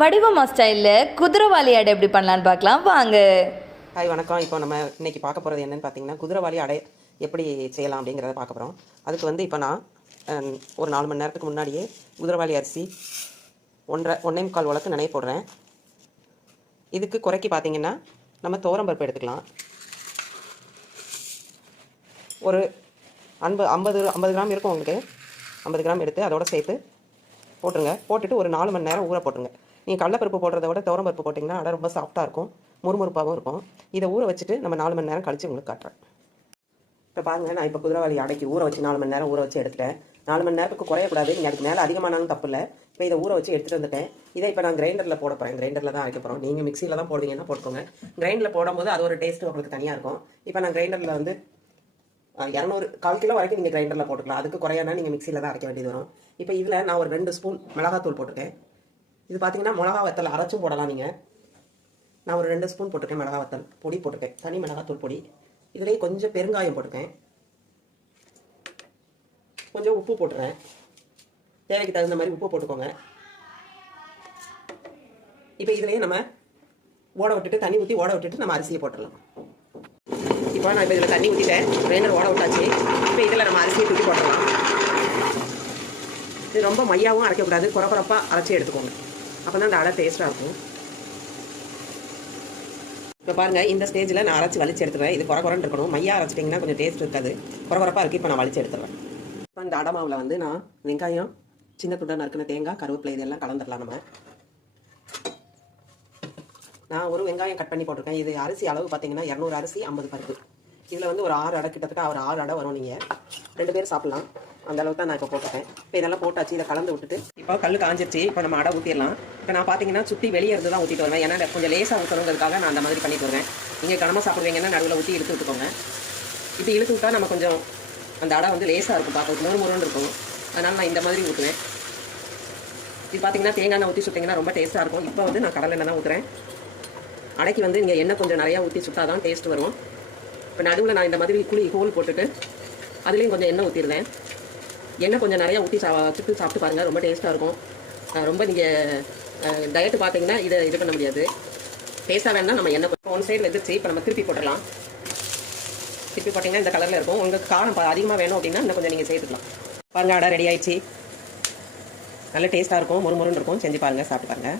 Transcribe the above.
வடிவமா ஸ்டைலில் குதிரைவாலி அடை எப்படி பண்ணலான்னு பார்க்கலாம் வாங்க. ஹாய் வணக்கம். இப்போ நம்ம இன்றைக்கி பார்க்க போகிறது என்னென்னு பார்த்தீங்கன்னா, குதிரைவாலி அடை எப்படி செய்யலாம் அப்படிங்கிறத பார்க்க போகிறோம். அதுக்கு வந்து இப்போ நான் ஒரு 4 மணி நேரத்துக்கு முன்னாடியே குதிரைவாலி அரிசி 1.25 உலக்கு நனைய போடுறேன். இதுக்கு குறைக்கி பார்த்தீங்கன்னா நம்ம துவரம்பருப்பு எடுத்துக்கலாம். ஒரு 50 கிராம் இருக்கும் உங்களுக்கு. 50 கிராம் எடுத்து அதோட சேர்த்து போட்டுருங்க. போட்டுட்டு ஒரு 4 மணி நேரம் ஊற போட்டுருங்க. நீங்கள் கடலைப்பருப்பு போடுறத விட துவரம்பருப்பு போட்டிங்கன்னா அடை ரொம்ப சாஃப்ட்டாக இருக்கும், முறுமுறுப்பாகவும் இருக்கும். இதை ஊற வச்சுட்டு நம்ம 4 மணி நேரம் கழித்து உங்களுக்கு காட்டுறேன். இப்போ பாருங்கள், நான் இப்போ குதிரைவாலி அடைக்கு ஊற வச்சு 4 மணி நேரம் ஊற வச்சு எடுத்துட்டேன். 4 மணி நேரத்துக்கு குறையக்கூடாது. நீங்கள் அதுக்கு மேலே அதிகமானாலும் தப்பு இல்லை. இப்போ இதை ஊற வச்சு எடுத்துகிட்டு வந்துட்டேன். இதை இப்போ நான் கிரைண்டரில் போட போகிறேன். கிரைண்டரில் தான் அரைக்க போகிறோம். நீங்கள் மிக்சியில் தான் போடுவீங்கன்னா போட்டுக்கோங்க. கிரைண்டரில் போடும்போது அது ஒரு டேஸ்ட்டு உங்களுக்கு தனியாக இருக்கும். இப்போ நான் கிரைண்டரில் வந்து 1/4 கிலோ வரைக்கும் நீங்கள் கிரைண்டரில் போட்டுக்கலாம். அதுக்கு குறையானா நீங்கள் மிக்சியில் தான் அரைக்க வேண்டியது வரும். இப்போ இதில் நான் ஒரு 2 ஸ்பூன் மிளகாத்தூள் போட்டிருக்கேன். இது பார்த்தீங்கன்னா மிளகா வத்தல் அரைச்சும் போடலாம் நீங்கள். நான் ஒரு 2 ஸ்பூன் போட்டிருக்கேன். மிளகா வத்தல் பொடி போட்டிருக்கேன், தனி மிளகாத்தூள் பொடி. இதுலேயே கொஞ்சம் பெருங்காயம் போட்டிருக்கேன். கொஞ்சம் உப்பு போட்டுறேன். தேவைக்கு தகுந்த மாதிரி உப்பு போட்டுக்கோங்க. இப்போ இதுலேயே நம்ம ஓட விட்டுட்டு தண்ணி ஊற்றி ஓட விட்டுட்டு நம்ம அரிசியை போட்டுடலாம். இப்போ நான் இப்போ இதில் தண்ணி ஊற்றிட்டேன். கிரைண்டர் ஓட விட்டாச்சு. இப்போ இதில் நம்ம அரிசியை தூக்கி போட்டுடலாம். இது ரொம்ப மையாவும் அரைக்கக்கூடாது, குறப்பாக அரைச்சி எடுத்துக்கோங்க. அப்போ தான் அந்த அடை டேஸ்ட்டாக இருக்கும். இப்போ பாருங்கள், இந்த ஸ்டேஜில் நான் அரைச்சி வலிச்சு எடுத்துருவேன். இது குறன்னு இருக்கணும். மையா அரைச்சிட்டிங்கன்னா கொஞ்சம் டேஸ்ட் இருக்காது. குறப்பாக இருக்குது. இப்போ நான் வலிச்சு எடுத்துருவேன். இப்போ இந்த அடை மாவில் வந்து நான் வெங்காயம், சின்ன துண்டா நறுக்கின தேங்காய், கருவேப்பிலை இதெல்லாம் கலந்துடலாம். நான் ஒரு வெங்காயம் கட் பண்ணி போட்டிருக்கேன். இது அரிசி அளவு பார்த்தீங்கன்னா 200 அரிசி 50 பருப்பு. இதில் வந்து ஒரு 6 அடை, கிட்டத்தட்ட ஒரு 6 அடை வரும். நீங்கள் 2 பேர் சாப்பிட்லாம். அந்த அளவுக்கு தான் நான் இப்போ போட்டிருக்கேன். இப்போ இதெல்லாம் போட்டாச்சு. இதை கலந்து விட்டுட்டு இப்போ கல் காஞ்சிருச்சு. இப்போ நம்ம அடை ஊற்றிடலாம். இப்போ நான் பார்த்தீங்கன்னா சுற்றி வெளியே இருந்து தான் ஊற்றிட்டு வருவேன். ஏன்னா கொஞ்சம் லேசாக ஊற்றணுங்கிறதுக்காக நான் அந்த மாதிரி பண்ணிட்டு வருவேன். நீங்கள் கனமாக சாப்பிடுவீங்கன்னா நடுவில் ஊற்றி இழுத்து விட்டுக்கோங்க. இப்போ இழுத்து விட்டால் நம்ம கொஞ்சம் அந்த அடை வந்து லேசாக இருக்கும், பார்க்க முறுன்னு இருக்கும். அதனால் நான் இந்த மாதிரி ஊற்றுவேன். இது பார்த்தீங்கன்னா தேங்காய் எண்ணெய் ஊற்றி சுட்டிங்கன்னா ரொம்ப டேஸ்ட்டாக இருக்கும். இப்போ வந்து நான் கடலை எண்ணெய் தான் ஊற்றுறேன். அடைக்கு வந்து நீங்கள் எண்ணெய் கொஞ்சம் நிறையா ஊற்றி சுட்டால் தான் டேஸ்ட் வரும். இப்போ நடுவில் நான் இந்த மாதிரி ஹோல் போட்டுட்டு அதுலேயும் கொஞ்சம் எண்ணெய் ஊற்றிடுவேன். எண்ணெய் கொஞ்சம் நிறையா ஊற்றி சுட்டு சாப்பிட்டு பாருங்கள், ரொம்ப டேஸ்ட்டாக இருக்கும். ரொம்ப நீங்கள் டயட்டு பார்த்தீங்கன்னா இது பண்ண முடியாது. டேஸ்ட்டாக வேணும்னா நம்ம எண்ணெய் ஒன் சைடு வெந்துச்சு. இப்போ நம்ம திருப்பி போட்டுடலாம். திருப்பி போட்டிங்கன்னா இந்த கலரில் இருக்கும். உங்களுக்கு காரம் அதிகமாக வேணும் அப்படின்னா இன்னும் கொஞ்சம் நீங்கள் சேர்த்துக்கலாம். பாருங்கள், அடை ரெடி ஆயிடுச்சு. நல்ல டேஸ்ட்டாக இருக்கும், முறுமுறுன்னு இருக்கும். செஞ்சு பாருங்கள், சாப்பிட்டு பாருங்கள்.